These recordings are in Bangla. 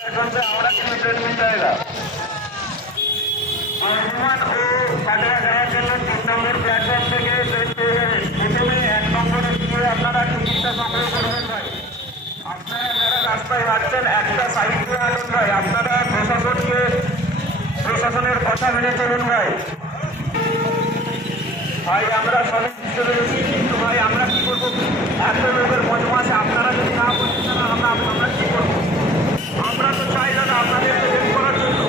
আমরা কিন্তু ট্রেন মিল জায়গা বর্ধমান ও পাটনা যাওয়ার জন্য 3 নম্বর প্ল্যাটফর্ম থেকে প্রথমে 1 নম্বরে গিয়ে আপনারা টিকিটটা সংগ্রহ করবেন ভাই। আপনারা যারা রাস্তায় হাঁটছেন একটা সাইড দিয়ে হাঁটুন ভাই। আপনারা প্রশাসনের কথা মেনে চলুন ভাই। ভাই আমরা সবাই বুঝতে পেরেছি, কিন্তু ভাই আমরা কি করবো? এত লোকের বদমাশে আপনারা যদি না বলছেন না, আমরা কি করবো? আমরা তো চাই না আপনাদেরকে হেল্প করার জন্য।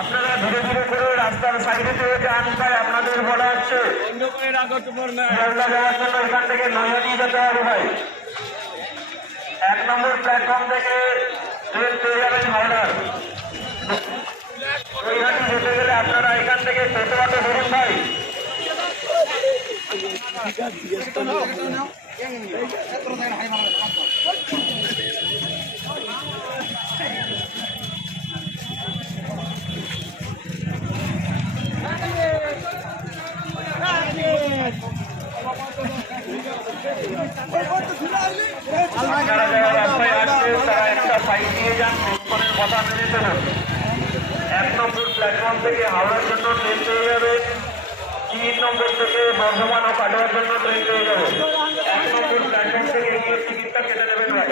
আপনারা ধীরে ধীরে করে রাস্তার সাইডে যান ভাই। আপনাদের বলা হচ্ছে যাওয়ার জন্য এখান থেকে নৈহাটি যেতে হবে ভাই। 1 নম্বর প্ল্যাটফর্ম থেকে ট্রেন পেয়ে যাবেন হাওড়ার। নৈহাটি যেতে গেলে আপনারা এখান থেকে টোটো অটো ধরুন ভাই। যারা যারা রাস্তায় আসছে তারা একটা সাইড দিয়ে যান, প্রশাসনের কথা মেনে চলুন। 1 নম্বর প্ল্যাটফর্ম থেকে হাওড়ার জন্য ট্রেন পেয়ে যাবে। 3 নম্বর থেকে বর্ধমান ও কাটোয়ার জন্য ট্রেন পেয়ে যাবে। 1 নম্বর প্ল্যাটফর্ম থেকে গিয়ে টিকিটটা কেটে নেবেন ভাই।